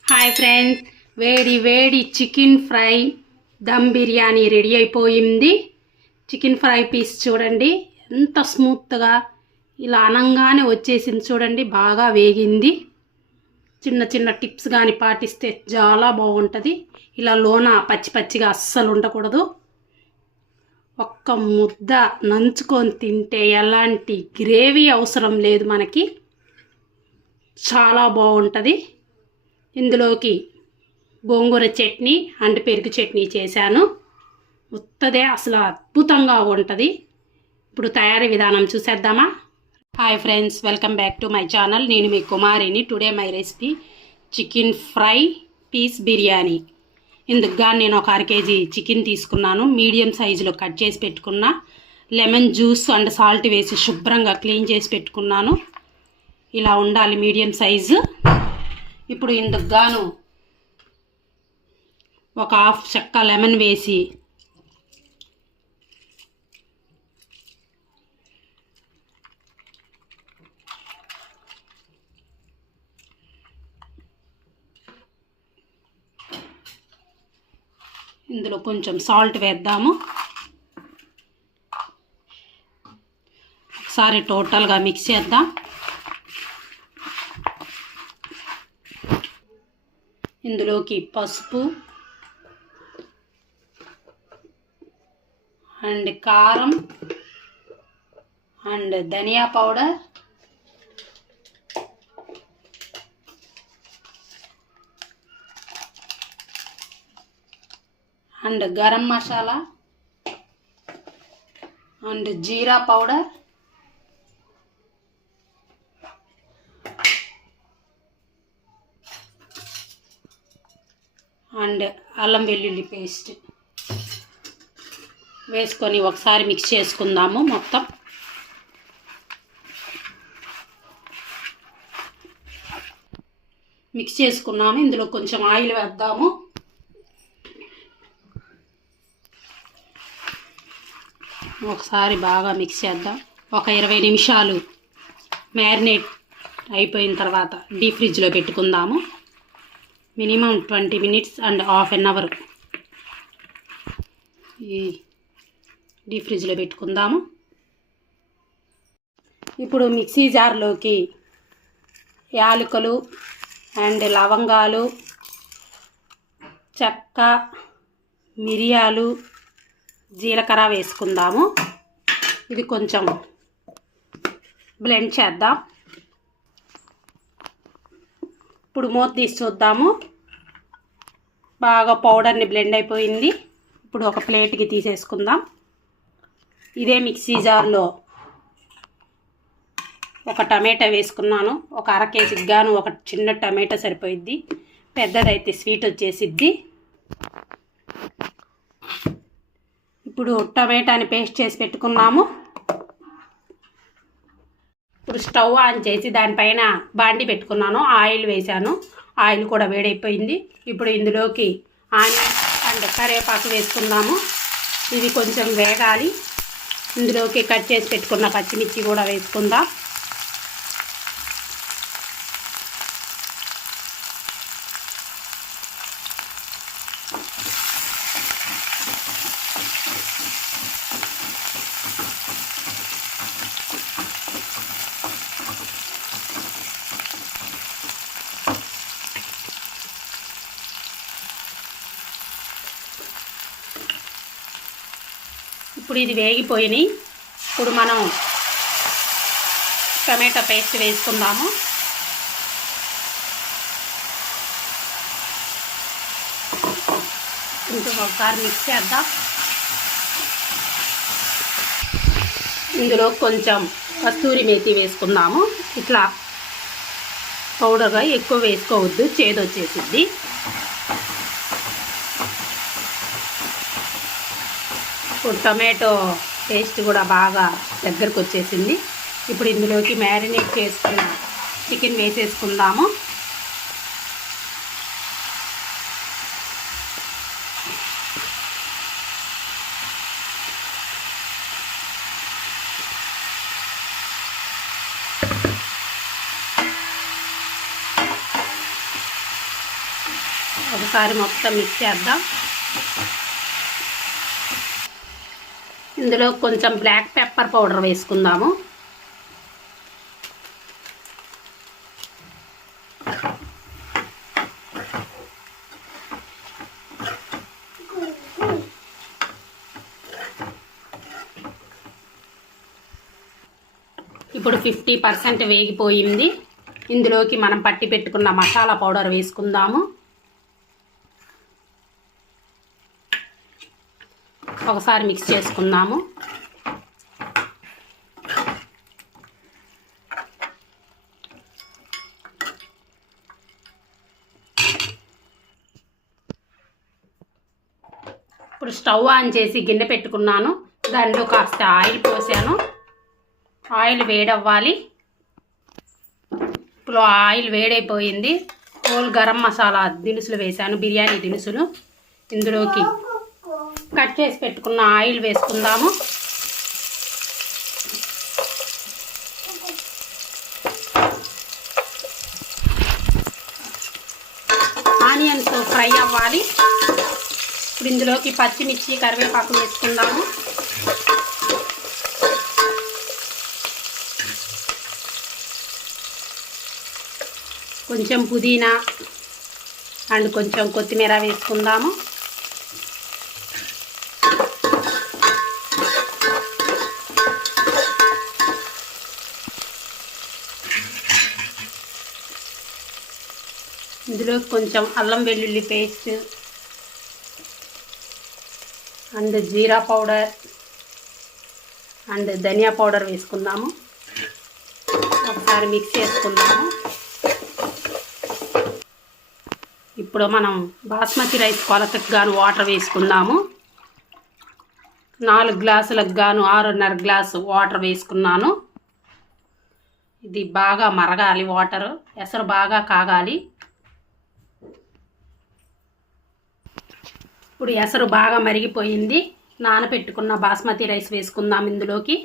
Hi friends వేడి వేడి chicken fry dum biryani ready అయిపోయింది. చికెన్ ఫ్రై పీస్ చూడండి. ఎంత స్మూత్గా ఇలా అనంగానే వచ్చేసింది చూడండి. బాగా వేగింది. చిన్న చిన్న టిప్స్ కానీ పాటిస్తే చాలా బాగుంటుంది. ఇలా లోన పచ్చి పచ్చిగా అస్సలు ఉండకూడదు. ఒక్క ముద్ద నంచుకొని తింటే ఎలాంటి గ్రేవీ అవసరం లేదు మనకి. చాలా బాగుంటుంది. ఇందులోకి గోంగూర చట్నీ అండ్ పెరుగు చట్నీ చేశాను. ఉత్తదే అసలు అద్భుతంగా ఉంటుంది. ఇప్పుడు తయారీ విధానం చూసేద్దామా? Hi friends welcome back to my channel. నేను మీ కుమారిని. Today my recipe chicken fry piece biryani. ఇందుకు నేను ఒక అర కేజీ చికెన్ తీసుకున్నాను. మీడియం సైజులో కట్ చేసి పెట్టుకున్నా లెమన్ జ్యూస్ అండ్ సాల్ట్ వేసి శుభ్రంగా క్లీన్ చేసి పెట్టుకున్నాను. ఇలా ఉండాలి మీడియం సైజు. ఇప్పుడు ఇందుకు గాను ఒక హాఫ్ చెక్క లెమన్ వేసి ఇందులో కొంచెం సాల్ట్ వేద్దాము. ఒకసారి టోటల్గా మిక్స్ చేద్దాం. ఇందులోకి పసుపు అండ్ కారం and dhania powder and garam masala and jeera powder and అల్లం వెల్లుల్లి పేస్ట్ వేసుకొని ఒకసారి మిక్స్ చేసుకుందాము మొత్తం. మిక్స్ చేసుకున్నాము. ఇందులో కొంచెం ఆయిల్ వేద్దాము. ఒకసారి బాగా మిక్స్ చేద్దాం. ఒక ఇరవై నిమిషాలు మ్యారినేట్ అయిపోయిన తర్వాత డీప్ ఫ్రిడ్జ్లో పెట్టుకుందాము. Minimum twenty minutes and half an hour ఈ డీప్ ఫ్రిడ్జ్లో పెట్టుకుందాము. ఇప్పుడు మిక్సీ జార్లోకి యాలకులు అండ్ లవంగాలు చెక్క మిరియాలు జీలకర్ర వేసుకుందాము. ఇది కొంచెం బ్లెండ్ చేద్దాం. ఇప్పుడు మూత తీసి చూద్దాము. బాగా పౌడర్ని బ్లెండ్ అయిపోయింది. ఇప్పుడు ఒక ప్లేట్కి తీసేసుకుందాం. ఇదే మిక్సీ జార్లో ఒక టమాటా వేసుకున్నాను. ఒక అర కేజీకి గాను ఒక చిన్న టమాటా సరిపోయిద్ది. పెద్దదైతే స్వీట్ వచ్చేసిద్ది. ఇప్పుడు టమాటాని పేస్ట్ చేసి పెట్టుకున్నాము. ఇప్పుడు స్టవ్ ఆన్ చేసి దానిపైన బాండి పెట్టుకున్నాను. ఆయిల్ వేశాను. ఆయిల్ కూడా వేడైపోయింది. ఇప్పుడు ఇందులోకి ఆనియన్ అండ్ కరివేపాకు వేసుకుందాము. ఇది కొంచెం వేగాలి. ఇందులోకి కట్ చేసి పెట్టుకున్న పచ్చిమిర్చి కూడా వేసుకుందాం. ఇప్పుడు ఇది వేగిపోయినాయి ఇప్పుడు మనం టమాటా పేస్ట్ వేసుకుందాము. కొంచెం ఒకసారి మిక్స్ చేద్దాం. ఇందులో కొంచెం కస్తూరి మేతి వేసుకుందాము. ఇట్లా పౌడర్గా ఎక్కువ వేసుకోవద్దు చేదొచ్చేసిద్ది వచ్చేసిద్ది ఇప్పుడు టమాటో పేస్ట్ కూడా బాగా దగ్గరకు వచ్చేసింది. ఇప్పుడు ఇందులోకి మ్యారినేట్ చేసుకున్న చికెన్ వేసేసుకుందాము. ఒకసారి మొత్తం మిక్స్ చేద్దాం. ఇందులో కొంచెం బ్లాక్ పెప్పర్ పౌడర్ వేసుకుందాము. ఇప్పుడు ఫిఫ్టీ పర్సెంట్ వేగిపోయింది. ఇందులోకి మనం పట్టి పెట్టుకున్న మసాలా పౌడర్ వేసుకుందాము. ఒకసారి మిక్స్ చేసుకుందాము. ఇప్పుడు స్టవ్ ఆన్ చేసి గిన్నె పెట్టుకున్నాను. దాంట్లో కాస్త ఆయిల్ పోసాను. ఆయిల్ వేడవ్వాలి. ఇప్పుడు ఆయిల్ వేడైపోయింది. హోల్ గరం మసాలా దినుసులు వేసాను. బిర్యానీ దినుసులు. ఇందులోకి కట్ చేసి పెట్టుకున్న ఆయిల్ వేసుకుందాము. ఆనియన్స్ ఫ్రై అవ్వాలి. ఇప్పుడు ఇందులోకి పచ్చిమిర్చి కరివేపాకు వేసుకుందాము. కొంచెం పుదీనా అండ్ కొంచెం కొత్తిమీర వేసుకుందాము. ఇందులో కొంచెం అల్లం వెల్లుల్లి paste and jeera powder and dhania powder వేసుకుందాము. ఒకసారి మిక్స్ చేసుకుందాము. ఇప్పుడు మనం బాస్మతి రైస్ కొలతకు గాను వాటర్ వేసుకుందాము. నాలుగు గ్లాసులకు గాను ఆరున్నర గ్లాసు వాటర్ వేసుకున్నాను. ఇది బాగా మరగాలి వాటర్. ఎసరు బాగా కాగాలి. ఇప్పుడు ఎసరు బాగా మరిగిపోయింది. నానబెట్టుకున్న బాస్మతి రైస్ వేసుకుందాం ఇందులోకి.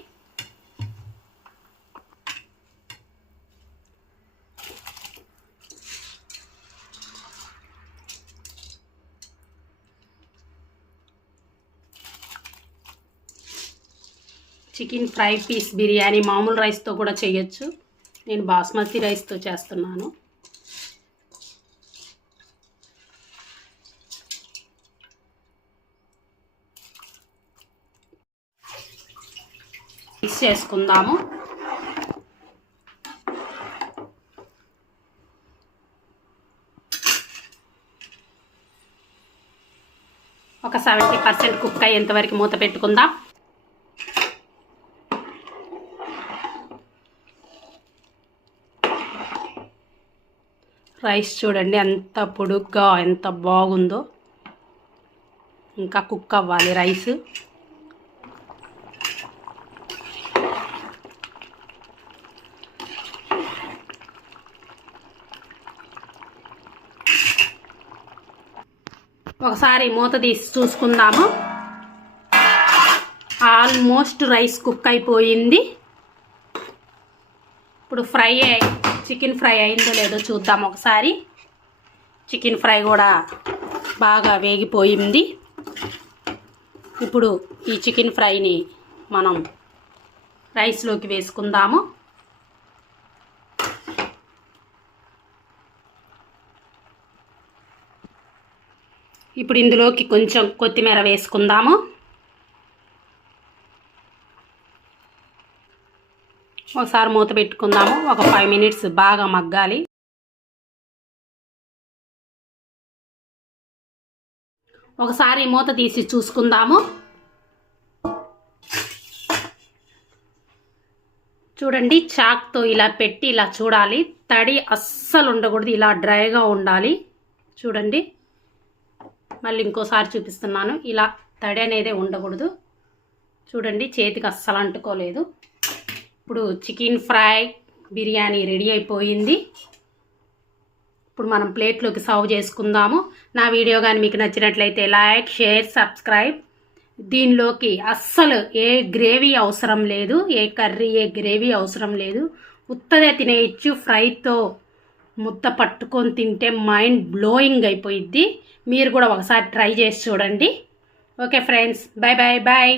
చికెన్ ఫ్రై పీస్ బిర్యానీ మామూలు రైస్తో కూడా చేయొచ్చు. నేను బాస్మతి రైస్తో చేస్తున్నాను. మిక్స్ చేసుకుందాము. ఒక సెవెంటీ పర్సెంట్ కుక్ అయ్యేంతవరకు మూత పెట్టుకుందాం. రైస్ చూడండి ఎంత పొడుగ్గా ఎంత బాగుందో. ఇంకా కుక్ అవ్వాలి రైస్. ఒకసారి మూత తీసి చూసుకుందాము. ఆల్మోస్ట్ రైస్ కుక్ అయిపోయింది. ఇప్పుడు ఫ్రై చికెన్ ఫ్రై అయిందో లేదో చూద్దాం ఒకసారి. చికెన్ ఫ్రై కూడా బాగా వేగిపోయింది. ఇప్పుడు ఈ చికెన్ ఫ్రైని మనం రైస్లోకి వేసుకుందాము. ఇప్పుడు ఇందులోకి కొంచెం కొత్తిమీర వేసుకుందాము. ఒకసారి మూత పెట్టుకుందాము. ఒక ఫైవ్ మినిట్స్ బాగా మగ్గాలి. ఒకసారి మూత తీసి చూసుకుందాము. చూడండి చాక్తో ఇలా పెట్టి ఇలా చూడాలి. తడి అస్సలు ఉండకూడదు ఇలా డ్రైగా ఉండాలి. చూడండి. మళ్ళీ ఇంకోసారి చూపిస్తున్నాను. ఇలా తడి అనేది ఉండకూడదు. చూడండి చేతికి అస్సలు అంటుకోలేదు. ఇప్పుడు చికెన్ ఫ్రై బిర్యానీ రెడీ అయిపోయింది. ఇప్పుడు మనం ప్లేట్లోకి సర్వ్ చేసుకుందాము. నా వీడియో కానీ మీకు నచ్చినట్లయితే లైక్ షేర్ సబ్స్క్రైబ్. దీనిలోకి అస్సలు ఏ గ్రేవీ అవసరం లేదు. ఏ కర్రీ ఏ గ్రేవీ అవసరం లేదు. ఉత్తదే తినేయచ్చు. ఫ్రైతో ముద్ద పట్టుకొని తింటే మైండ్ బ్లోయింగ్ అయిపోయిద్ది. మీరు కూడా ఒకసారి ట్రై చేసి చూడండి. Okay friends bye bye bye.